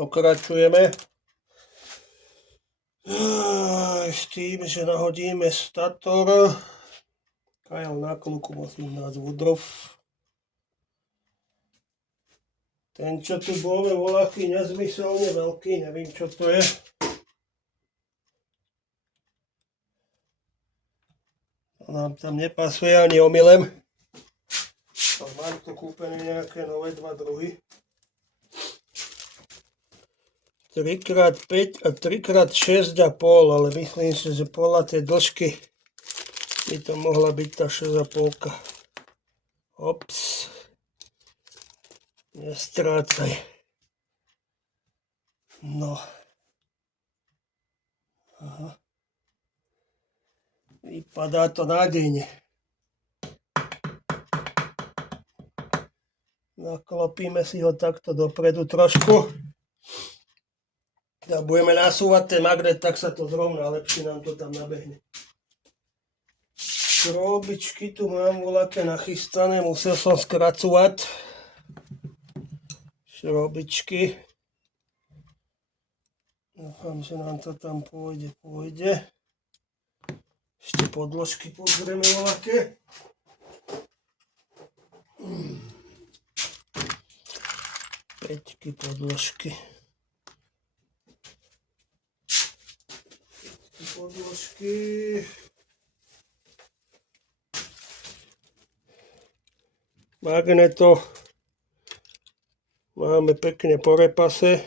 Pokračujeme s tým, že nahodíme stator. Kajal na kluku musím dať Woodruff. Ten, čo tu bol, je voľaký nezmyselne veľký, nevím, čo to je. To nám tam nepasuje ani omylem. Mám to kúpené nejaké nové 2 druhy. 3x5 a 3x6,5, ale myslím si, že podľa tej dĺžky by to mohla byť tá 6,5. Ops. Nestrácaj. No. Aha. Vypadá to nádejne. Naklopíme si ho takto dopredu trošku. A budeme nasúvať ten magnet, tak sa to zrovna, lepšie nám to tam nabehne. Šrobičky tu mám voľaké nachystané, musel som skracovať. Šrobičky. Dúfam, že nám to tam pôjde. Ešte podložky pozrieme voľaké. Päťky podložky. Magneto máme pekne po repase.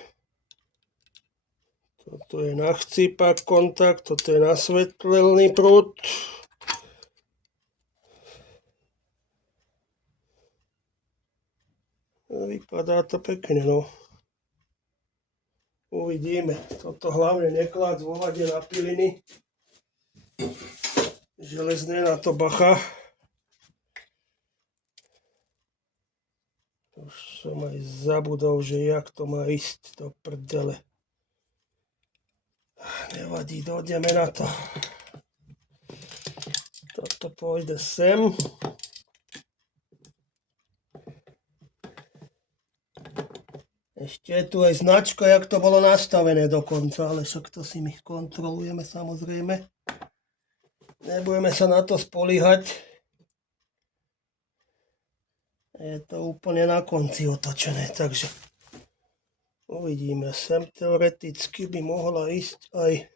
Toto je na chcípak kontakt, toto je na svetelný prúd. Vypadá to pekne, no. Uvidíme. Toto hlavne nekládť vo vade na piliny. Železné na to bacha. Už som aj zabudol, že jak to má ísť do prdele. Nevadí, dojdeme na to. Toto pôjde sem. Ešte je tu aj značka, jak to bolo nastavené dokonca, ale však to si my kontrolujeme samozrejme. Nebudeme sa na to spoliehať. Je to úplne na konci otočené, takže uvidíme. Sem teoreticky by mohla ísť aj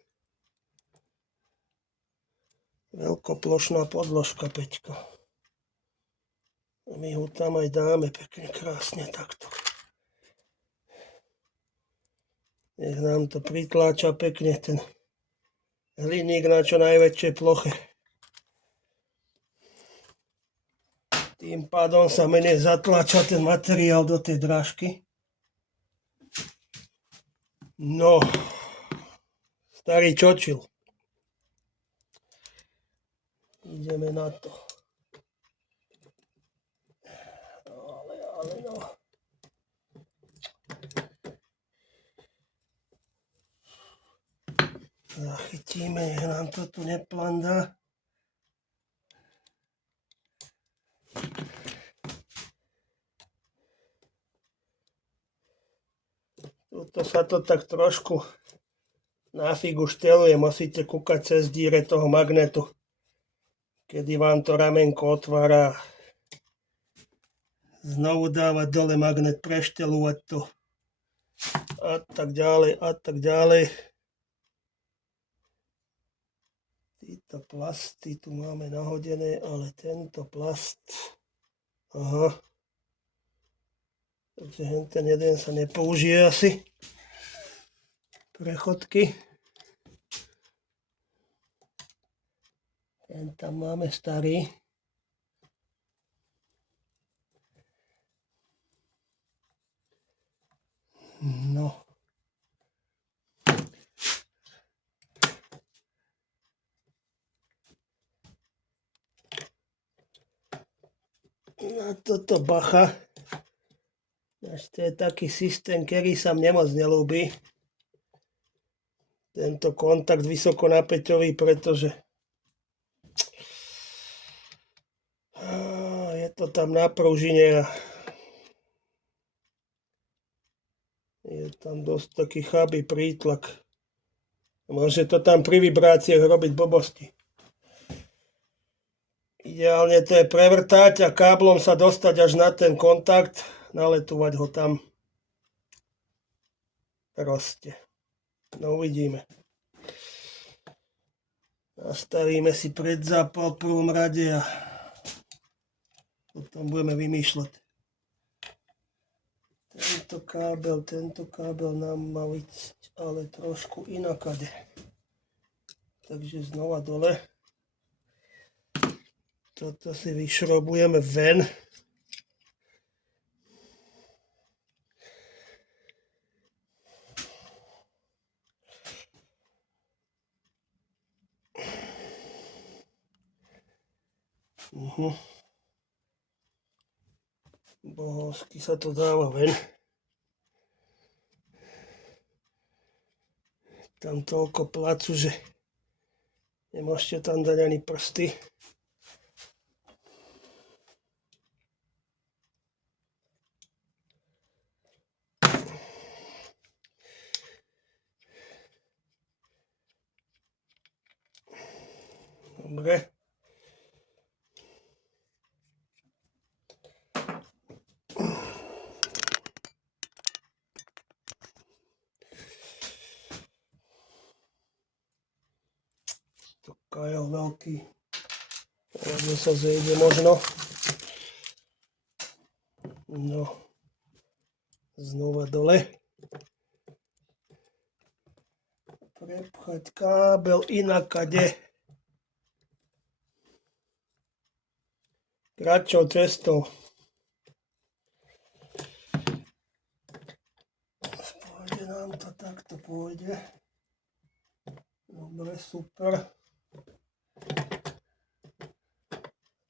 veľkoplošná podložka 5. A my ho tam aj dáme pekne krásne takto. Nech nám to pritláča pekne ten hliník na čo najväčšej ploche. Tým pádom sa menej zatláča ten materiál do tej drážky. No, starý čočil. Ideme na to. Ale no. Zachytíme, nech nám to tu neplandá. Tuto sa to tak trošku na figu šteluje, musíte kúkať cez díre toho magnetu, kedy vám to ramenko otvára. Znovu dávať dole magnet, preštelovať to a tak ďalej a tak ďalej. Títo plasty tu máme nahodené, ale tento plast, aha, takže ten jeden sa nepoužije asi. Prechodky. Ten tam máme starý. No. Na toto bacha. Až to je taký systém, ktorý sa mne moc nelúbi. Tento kontakt vysokonapäťový, pretože je to tam na pružine a je Je tam dosť taký chabý prítlak. Môže to tam pri vibráciách robiť blbosti. Ideálne to je prevrtať a káblom sa dostať až na ten kontakt, naletúvať ho tam. Proste. No uvidíme. Nastavíme si predzápal v prvom rade a potom budeme vymýšľať. Tento kábel nám má ísť ale trošku inakade. Takže znova dole. Toto si vyšrobujeme ven. Bohovsky sa to dáva ven. Tam toľko placu, že nemôžete tam dať ani prsty. Dobre. Kajal veľký. Kde sa zejde možno. No. Znova dole. Prepchať kábel inakade. Kratšou cestou. Pôjde nám to, takto pôjde. Dobre, super.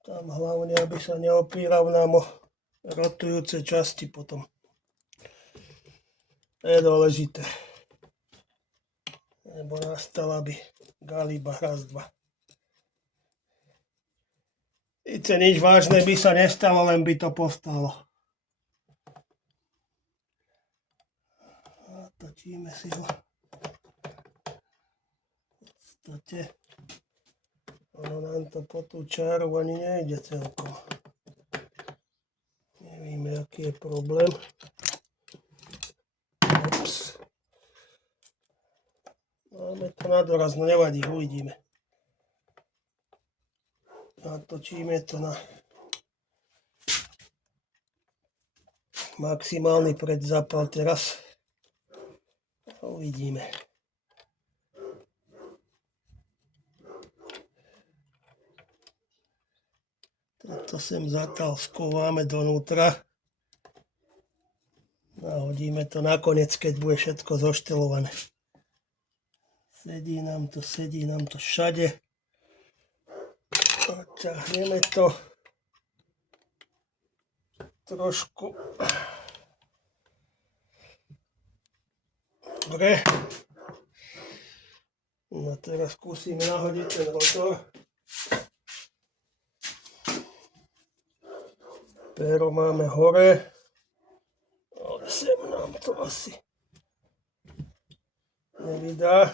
Tam hlavne, aby sa neopíral nám o rotujúce časti potom. To je dôležité. Lebo nastala by galiba raz, dva. Sice nič vážne by sa nestalo, len by to postalo. Točíme si ho. V podstate ono nám to po tú čáru ani nejde celkom. Nevíme, aký je problém. Ups. Máme to na doraz, no nevadí, uvidíme. Natočíme to na maximálny predzápal teraz. Uvidíme. Toto sem zatal skováme donútra. Nahodíme to nakoniec, keď bude všetko zoštelované. Sedí nám to všade. Odťahneme to trošku. Dobre. No teraz skúsime nahodiť ten rotor. Péro máme hore. Ale sem nám to asi nevydá.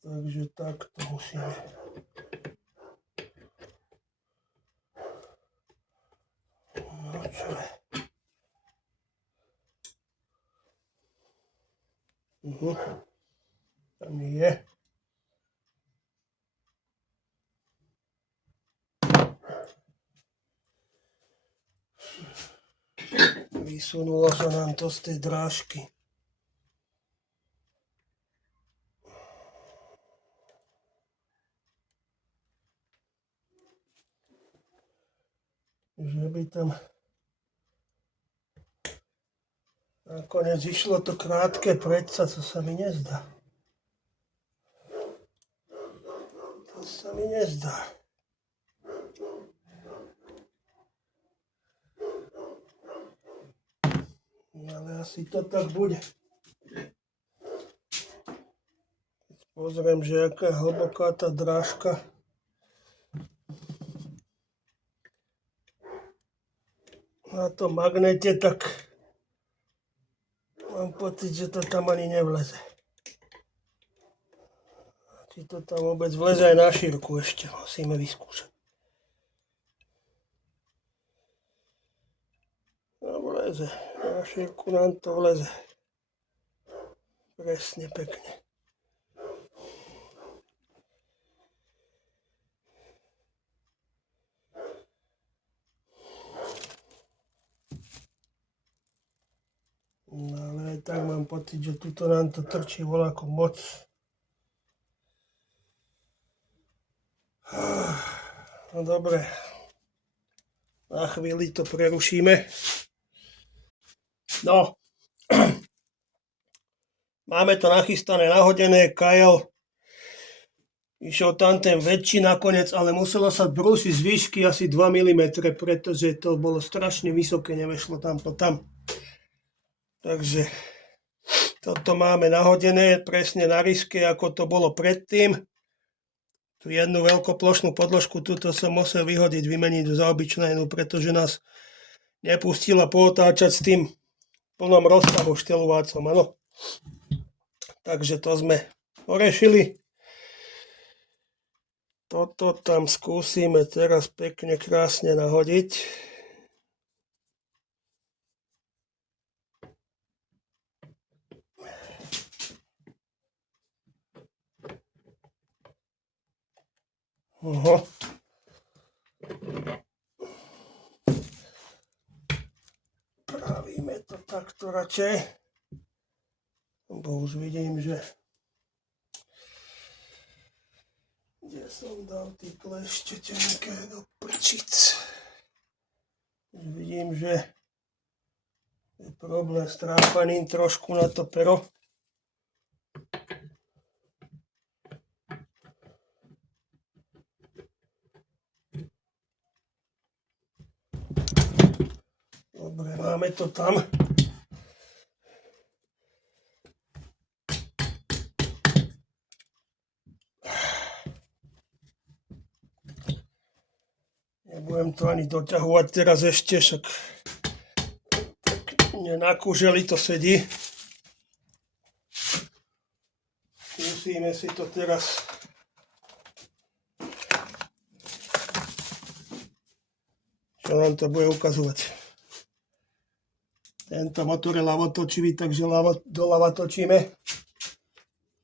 Takže takto musíme. No čo je? Tam je. Vysunulo sa nám to z tej drážky. Že by tam nakoniec išlo to krátke predsa, to sa mi nezdá. To sa mi nezdá. Ale asi to tak bude. Pozriem, že aká hlboká tá drážka. na tom magnete, tak mám pocit, že to tam ani nevleze. Či to tam vôbec vleze aj na šírku ešte, musíme vyskúšať. No vleze, na šírku nám to vleze. Presne, pekne. No ale aj tak mám pocit, že tuto nám to trčí voľako moc. No dobre, na chvíli to prerušíme. No, máme to nachystané, nahodené, Kyle išiel tam ten väčší nakoniec, ale muselo sa brúsiť z výšky asi 2 mm, pretože to bolo strašne vysoké, nevešlo tam to tam. Takže toto máme nahodené presne na riske, ako to bolo predtým. Tu jednu veľkoplošnú podložku, túto som musel vyhodiť, vymeniť za obyčajnú, pretože nás nepustila pootáčať s tým plnom rozsahu šteľovácom, áno. Takže to sme porešili. Toto tam skúsime teraz pekne, krásne nahodiť. Oho. Pravíme to takto radšej. Bo už vidím, že kde som dal tí klešte tenké do prčic. Vidím, že je problém s trápaním trošku na to pero. Dobre, máme to tam. Nebudem to ani doťahovať teraz ešte, však na kuželi to sedí. Musíme si to teraz čo nám to bude ukazovať. Tento motor je ľavotočivý, takže doľava točíme.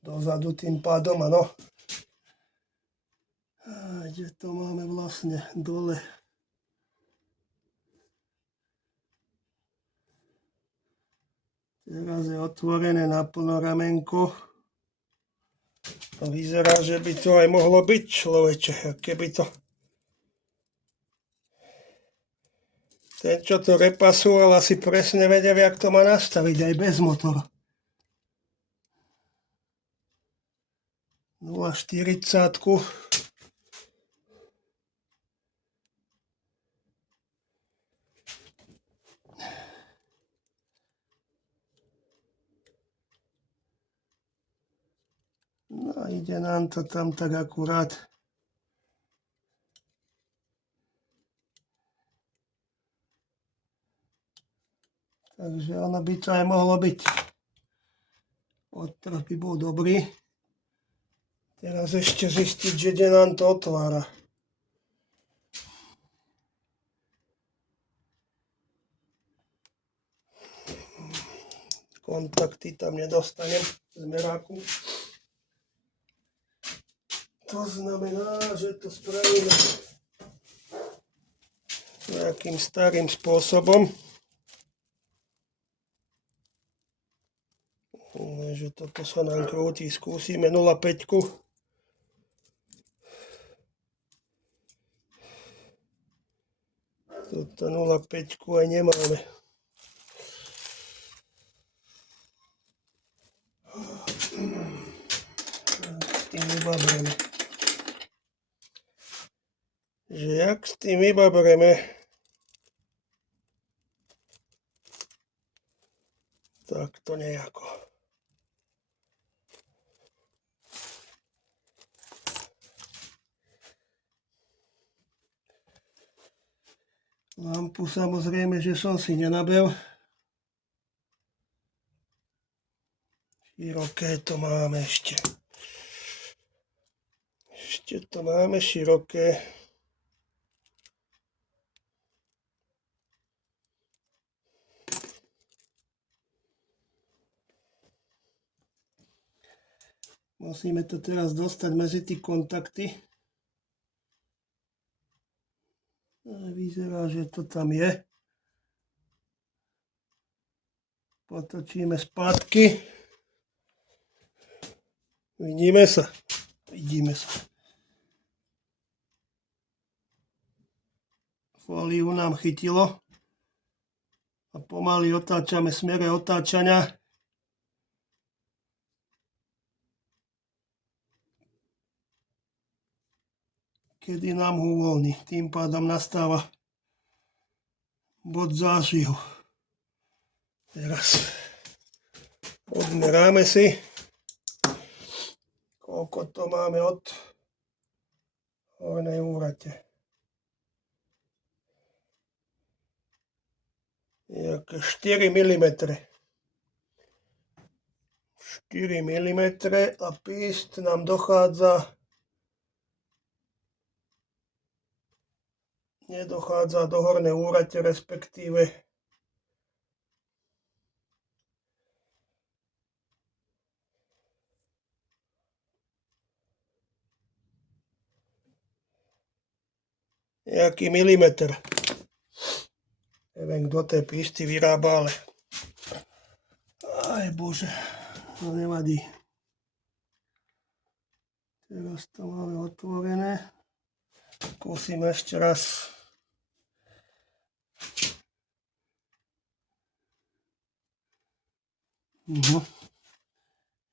Dozadu tým pádom, áno. Kde to máme vlastne dole? Teraz je otvorené naplno ramenko. To vyzerá, že by to aj mohlo byť, človeče. Keby to... Ten, čo to repasoval, asi presne vedel, jak to má nastaviť aj bez motora. 0,40. No ide nám to tam tak akurát. Takže ono by to aj mohlo byť. Odtrh by bol dobrý. Teraz ešte zistiť, že kde nám to otvára. Kontakty tam nedostanem z meráku. To znamená, že to spravíme nejakým starým spôsobom. Že toto sa nám krúti. Skúsime 0,5. Toto 0,5 aj nemáme. S tým vybabreme. Že jak s tým vybabreme? Tak to nejako. Lampu samozrejme, že som si nenabil. Široké to máme ešte. Ešte to máme široké. Musíme to teraz dostať medzi tie kontakty. Vyzerá, že to tam je. Potočíme spátky. Vidíme sa. Vidíme sa. Fóliu nám chytilo. A pomaly otáčame v smere otáčania. Kedy nám ho uvoľní. Tým pádom nastáva bod zážihu. Teraz odmeráme si, koľko to máme od hornej úrate. Nejaké 4 mm. 4 mm a píst nám nedochádza do hornej úrate, respektíve nejaký milimeter. Neviem, kto tie písty vyrába, ale aj bože, to nevadí. Teraz to máme otvorené. Skúsim ešte raz.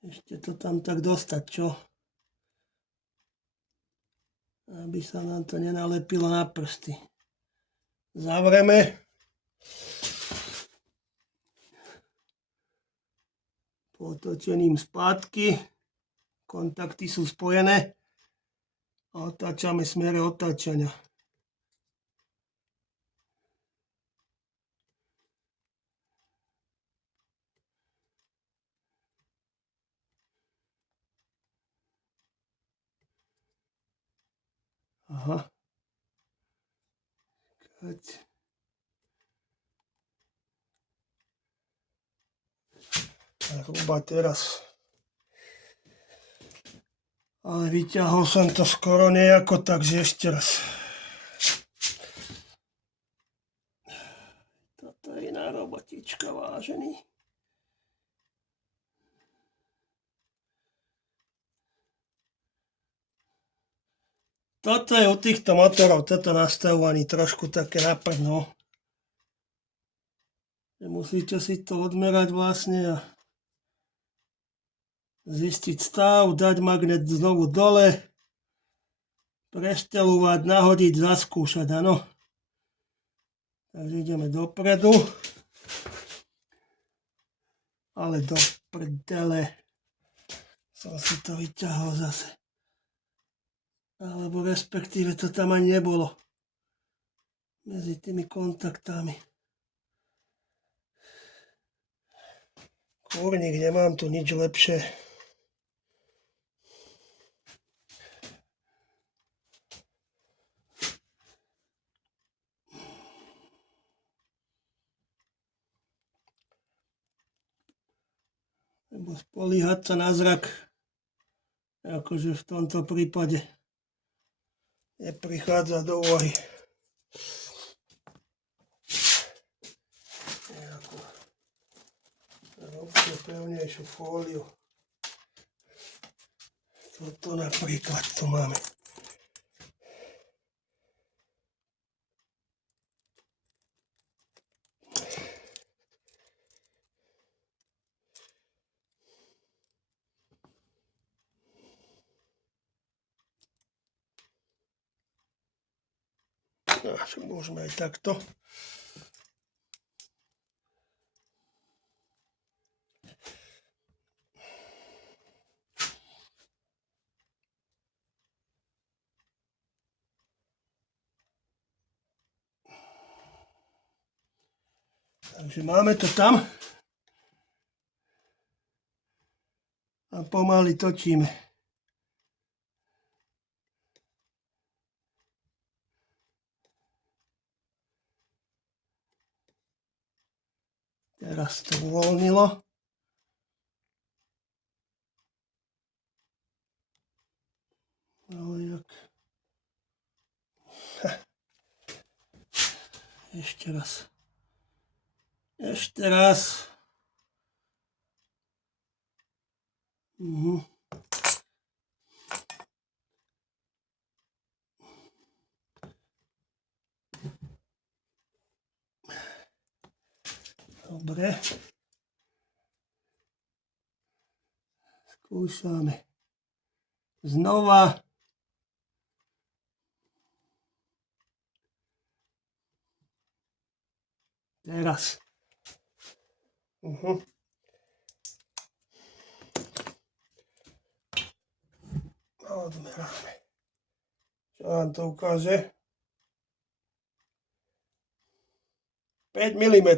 Ešte to tam tak dostať, čo? Aby sa nám to nenalepilo na prsty. Zavreme. Potočením spátky. Kontakty sú spojené. A otáčame v smere otáčania. Aha. Hruba teraz. Ale vyťahol som to skoro nejako, takže ešte raz. Toto je iná robotička, vážený. Toto je u týchto motorov, toto nastavovaný trošku také naprno. Musíte si to odmerať vlastne a zistiť stav, dať magnet znovu dole, prešteľovať, nahodiť, zaskúšať, áno. Takže ideme dopredu. Ale do prdele som si to vyťahol zase. Alebo respektíve to tam ani nebolo. Medzi tými kontaktami. Kúrnik, nemám tu nič lepšie. Lebo spoliehať sa na zrak, akože v tomto prípade neprichádza do úvahy. Robte pevnejšiu fóliu. Toto napríklad tu máme. Môžeme aj takto. Takže máme to tam. A pomaly točíme. Teraz to uvoľnilo. Ale jak... Ešte raz. Ešte raz. Dobre. Skúšame. Znova. Teraz. Odmeráme. Čo nám to ukáže? 5 mm.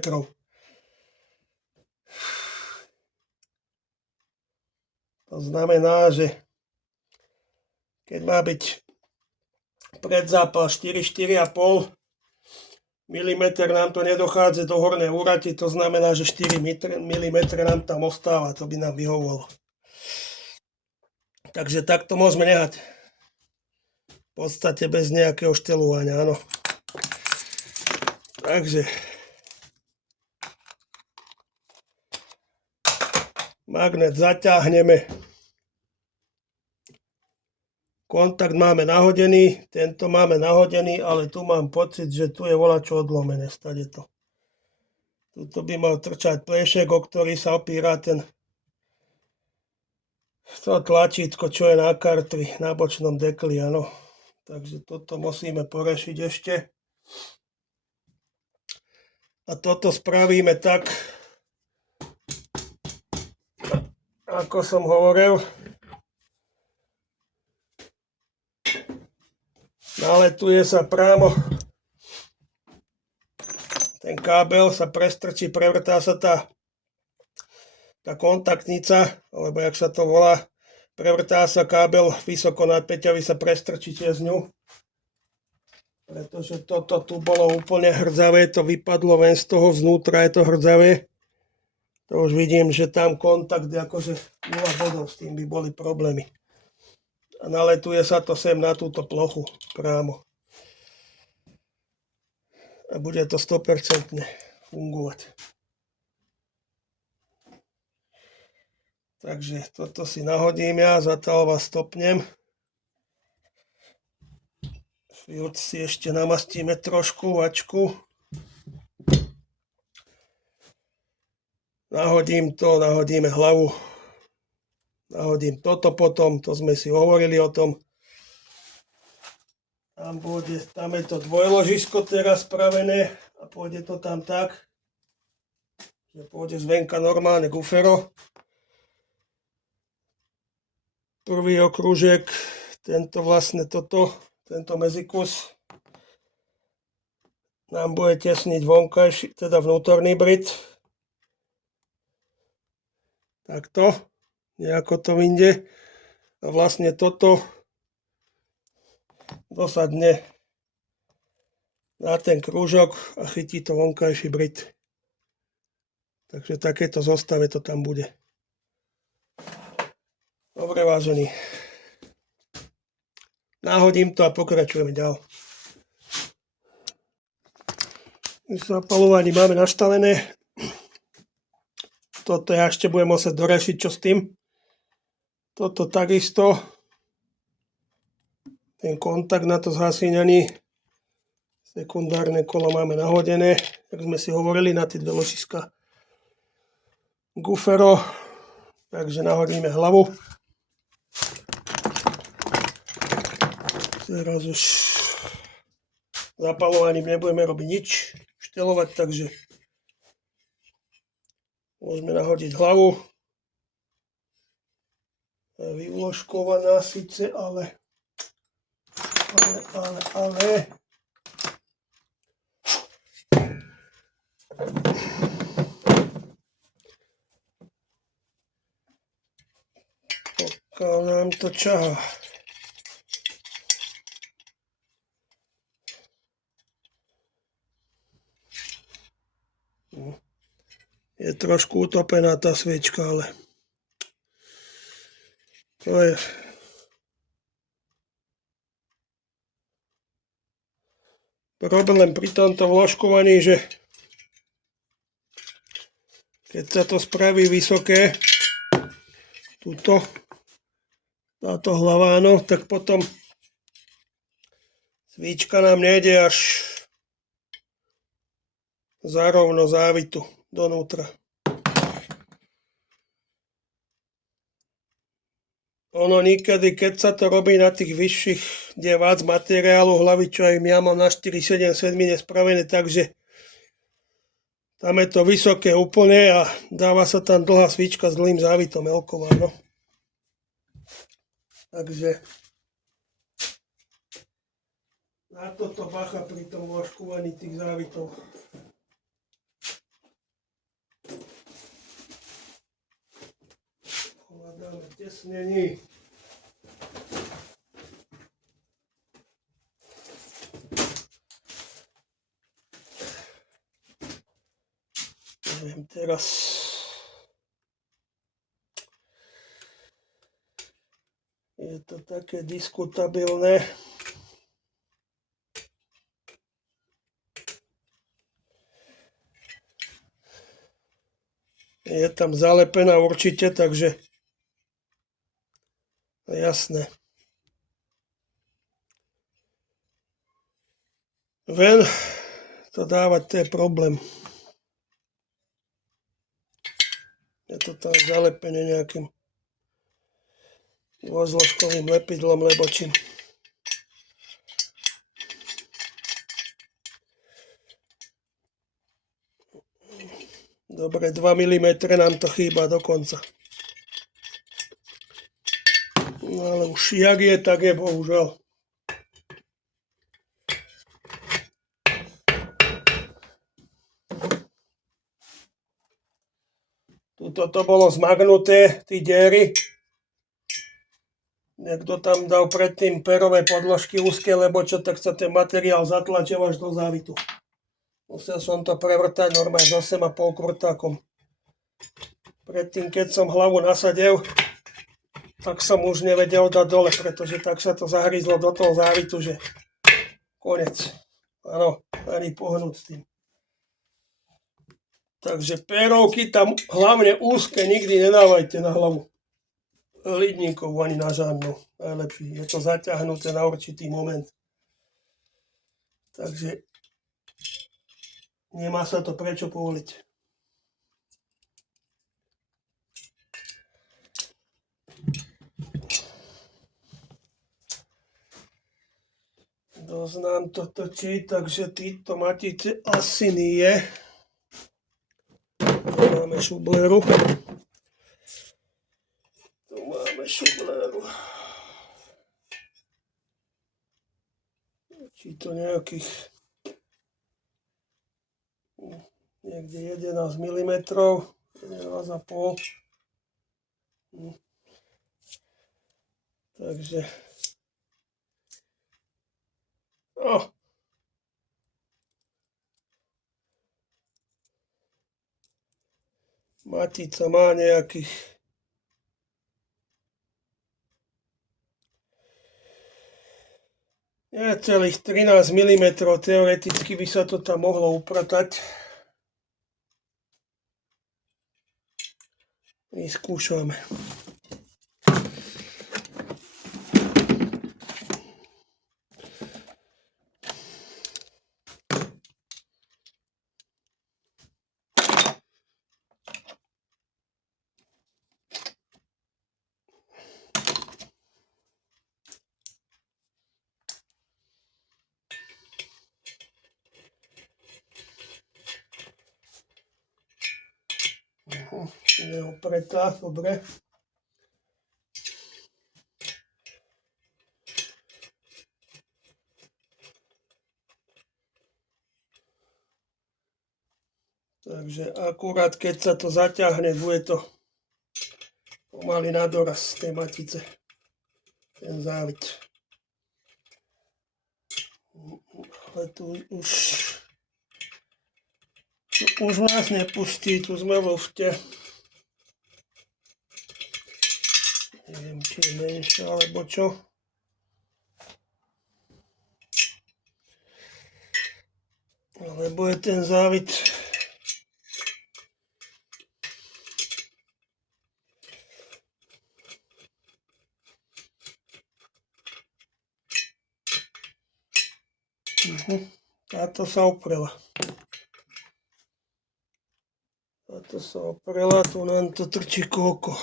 To znamená, že keď má byť predzápal 4,5 mm, nám to nedochádza do hornej úrati, to znamená, že 4 mm nám tam ostáva, to by nám vyhovovalo. Takže takto môžeme nehať. V podstate bez nejakého štelovania, áno. Takže magnet zaťahneme. Kontakt máme nahodený, tento máme nahodený, ale tu mám pocit, že tu je voľačo odlomené, stade to. Tuto by mal trčať pléšek, o ktorý sa opíra to tlačítko, čo je na kartri, na bočnom dekli, áno. Takže toto musíme porešiť ešte. A toto spravíme tak, ako som hovoril. Naletuje sa prámo. Ten kábel sa prestrčí, prevrtá sa tá kontaktnica, alebo jak sa to volá, prevrtá sa kábel vysoko napäťový, sa prestrčí cez ňu. Pretože toto tu bolo úplne hrdzavé, to vypadlo ven z toho, vnútra je to hrdzavé. To už vidím, že tam kontakt je akože 0 bodov, s tým by boli problémy. A naletuje sa to sem na túto plochu prámo. A bude to 100% fungovať. Takže toto si nahodím ja, zatiaľ vás stopnem. Filt si ešte namastíme trošku vačku. Nahodím to, nahodíme hlavu. Nahodím toto potom, to sme si hovorili o tom. Tam je to dvojložisko teraz spravené a pôjde to tam tak, že pôjde zvenka normálne gufero. Prvý okružek, tento mezikus nám bude tesniť vonkajší, teda vnútorný brit. Takto, nejako to vyjde. A vlastne toto dosadne na ten krúžok a chytí to vonkajší brit. Takže v takejto zostave to tam bude. Dobre, vážení. Nahodím to a pokračujeme ďalej. Zapaľovanie máme nastavené. Toto ja ešte budem musieť dorešiť, čo s tým. Toto takisto. Ten kontakt na to zhasíňaní. Sekundárne kolo máme nahodené. Jak sme si hovorili, na tie dve ložiska. Gufero. Takže nahodíme hlavu. Teraz už zapalovaním nebudeme robiť nič, štelovať, takže môžeme nahodiť hlavu. Vyvložkovaná síce, ale Kam nám to čahá. Je trošku utopená tá sviečka, ale to je problém pri tomto vložkovaní, že keď sa to spraví vysoké, táto hlava, áno, tak potom svíčka nám nejde až zárovno závitu donútra. Ono niekedy, keď sa to robí na tých vyšších, kde je viac materiálu hlavy, čo aj ja mám na 4,7 spravené, takže tam je to vysoké úplne a dáva sa tam dlhá svíčka s dlhým závitom elková, no. Takže na toto bacha pri tom vložkovaní tých závitov. Hľadáme tesnení. Neviem teraz. Je to také diskutabilné. Je tam zalepená určite, takže jasné. Ven to dávať, to je problém. Je to tam zalepené nejakým dvojzložkovým lepidlom, lebo čím. Dobre, 2 mm nám to chýba dokonca. No ale už jak je, tak je, bohužiaľ. Tuto to bolo zmagnuté, tí diery. Niekto tam dal predtým perové podložky úzke, lebo čo, tak sa ten materiál zatlačil až do závitu. Musel som to prevrtať normálne s 8,5 kvrtákom. Predtým, keď som hlavu nasadil, tak som už nevedel dať dole, pretože tak sa to zahryzlo do toho závitu, že konec. Áno, ani pohnúť s tým. Takže perovky tam hlavne úzke nikdy nedávajte na hlavu. Lidníkov ani na žádnu. Najlepší. Je to zaťahnuté na určitý moment. Takže nemá sa to prečo povoliť. Dosť nám to točí, takže títo matice asi nie. Tu máme šubléru. Či to nejakých niekde 11 mm, 11,5. Takže matica má nejakých celých 13 mm, teoreticky by sa to tam mohlo upratať. Vyskúšame. Je opretá, dobre. Takže akurát keď sa to zaťahne, bude to pomaly na doraz z tej matice. Ten závit. Ale tu už nás nepustí, tu sme vo vte. Neviem, či je menšia, alebo čo. Alebo je ten závit táto sa oprela. Tu nám to trčí koľko.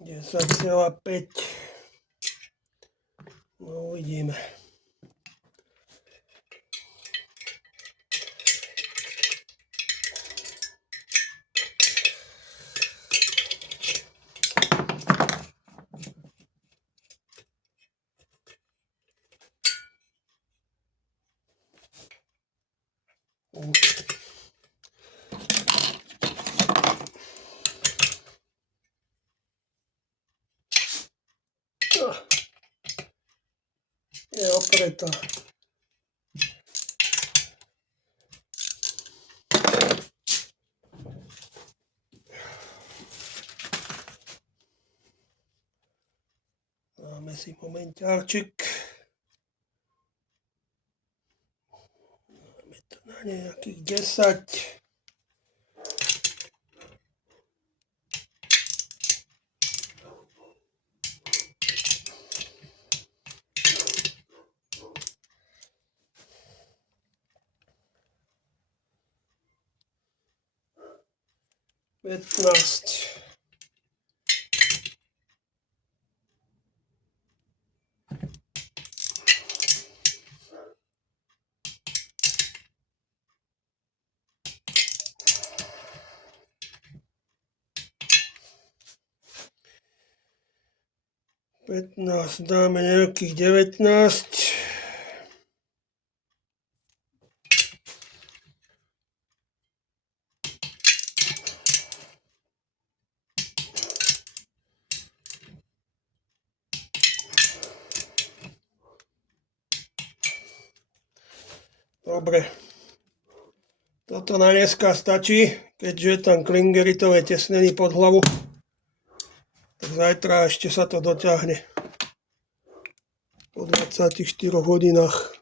10,5. No uvidíme. Je opretá. Dáme si momentárček. Dáme to na nejakých 10. Pätnásť. Dáme nejakých 19. Dobre. Toto na dneska stačí, keďže je tam klingeritové tesnenie pod hlavu. Tak zajtra ešte sa to doťahne. Po 24 hodinách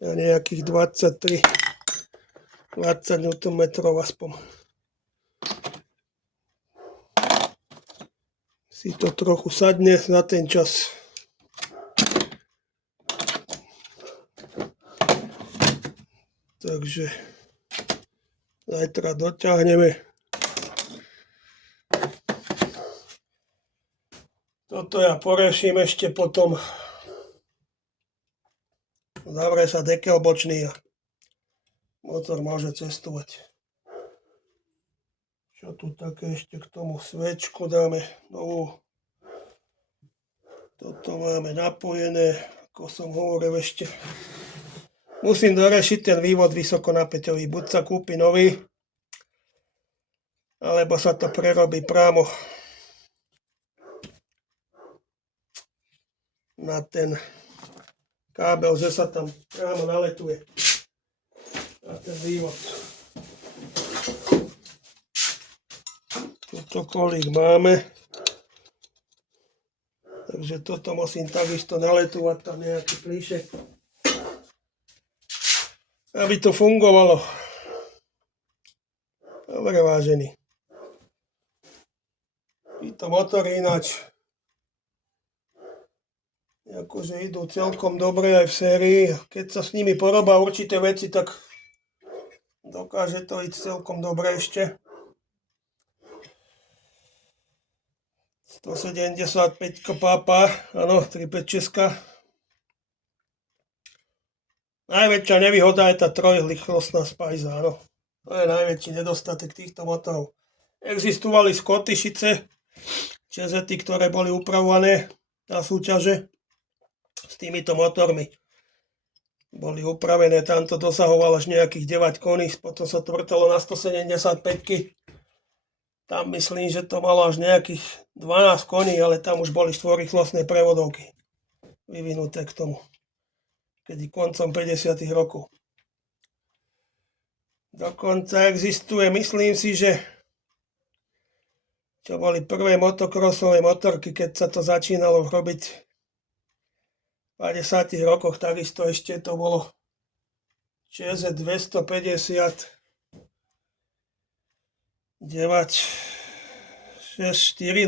na nejakých 20 Nm aspoň. Si to trochu sadne za ten čas. Takže zajtra doťahneme. Toto ja poreším ešte potom. Zavrie sa dekel bočný a motor môže cestovať. Čo tu také ešte k tomu sviečku dáme novú. Toto máme napojené, ako som hovoril ešte. Musím dorešiť ten vývod vysokonapäťový. Buď sa kúpi nový, alebo sa to prerobí priamo na ten kábel, že sa tam priamo naletuje na ten vývod. Tuto kolík máme. Takže toto musím takisto naletovať tam nejaký plíšek, aby to fungovalo. Dobre, vážení. Títo motory ináč akože idú celkom dobre aj v sérii. Keď sa s nimi porobá určité veci, tak dokáže to ísť celkom dobre ešte. 175 pápa, áno, 356. Najväčšia nevýhoda je tá trojrýchlostná spajza, áno. To je najväčší nedostatek týchto motorov. Existovali Scottishice, čezety, ktoré boli upravované na súťaže s týmito motormi. boli upravené, tam to dosahovalo až nejakých 9 koní, potom sa to vrtalo na 175. Tam myslím, že to malo až nejakých 12 koní, ale tam už boli štvorrýchlostné prevodovky vyvinuté k tomu, kedy koncom 50. rokov. Dokonca existuje, myslím si, že čo boli prvé motokrosové motorky, keď sa to začínalo robiť v 50 rokoch, takisto ešte to bolo ČZ 250 964,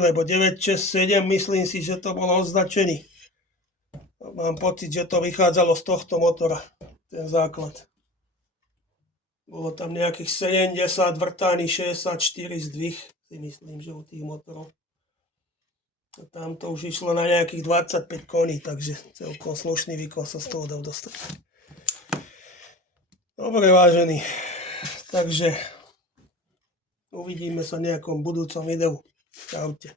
lebo 967, myslím si, že to bolo označený. Mám pocit, že to vychádzalo z tohto motora, ten základ. Bolo tam nejakých 70 vrtaní, 64 zdvih, si myslím, že u tých motorov. A tam to už išlo na nejakých 25 koní, takže celkom slušný výkon sa z toho dal dostať. Dobre, vážení, takže uvidíme sa v nejakom budúcom videu. Čaute.